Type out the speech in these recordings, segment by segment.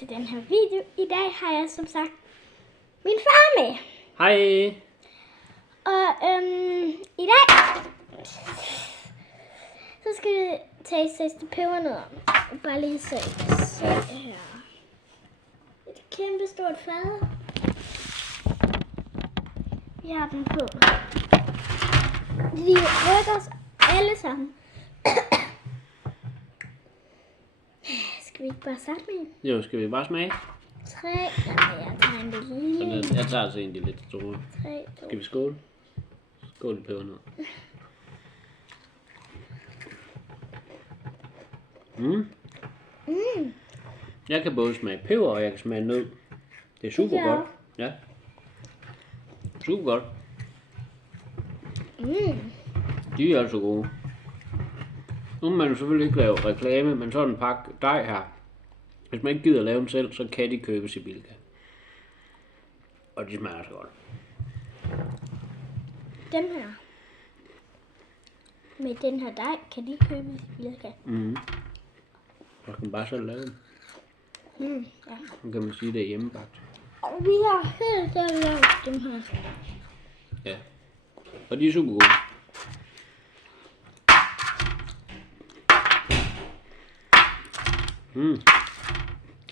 til den her video. I dag har jeg som sagt min far med. Hej. Og i dag så skal vi taste pebernødder. Bare lige se her. Et kæmpe stort fad. Vi har dem på. De rykker os alle sammen. Skal vi ikke bare starte med? Jo, skal vi bare smage? 3. Jeg tager en lille. Jeg tager altså en af de lidt store. 3, 2. Skal vi skåle? Skål i pebernød. Jeg kan både smage peber, og jeg kan smage nød. Det er super godt. Ja. Super godt. De er altså gode. Nu må man jo selvfølgelig ikke lave reklame, men sådan en pakke dej her. Hvis man ikke gider lave dem selv, så kan de købes i Bilka. Og de smager så godt. Dem her. Med den her dej kan de købes i Bilka. Så kan man bare selv lave dem. Ja. Så kan man sige, det er hjemmebagt. Og vi har helt selv lavet dem her. Ja. Og de er super gode.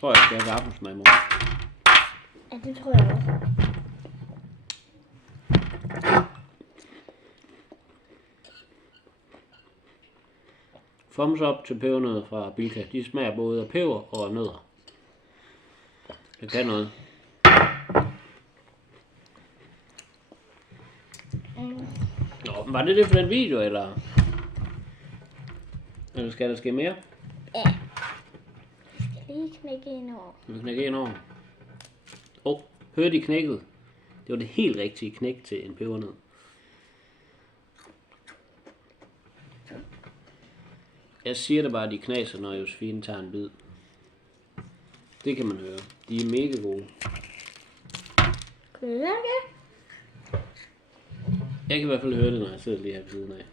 Tror jeg skal have aftensmad i morgen. Ja, det tror jeg også. Thumbs up til pebernødder fra Bilka. De smager både af peber og af nødder. Det kan noget. Nå, var det for den video, eller skal der ske mere? Ja. Jeg skal lige knække en over. Vi knækker en over. Hørte I knækket? Det var det helt rigtige knæk til en pebernød. Jeg siger det bare, at de knaser, når Josefine tager en bid. Det kan man høre. De er mega gode. Kan du høre det? Jeg kan i hvert fald høre det, når jeg sidder lige her ved siden af.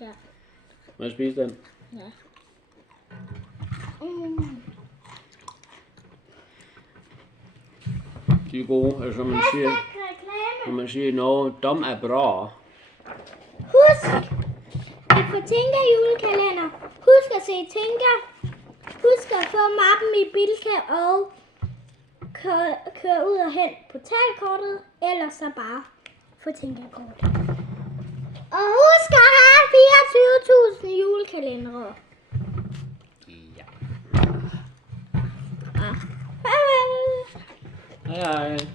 Ja. Må jeg spise den? Ja. De er gode. Altså, som man siger i Norge, dom er bra. Husk at få Tinka julekalender. Husk at se Tinka. Husk at få mappen i Bilka og køre ud og hente portalkortet. Ellers så bare få Tinka-kort. Og husk at have 24.000 julekalendere. Ja. Farvel. Hej hej.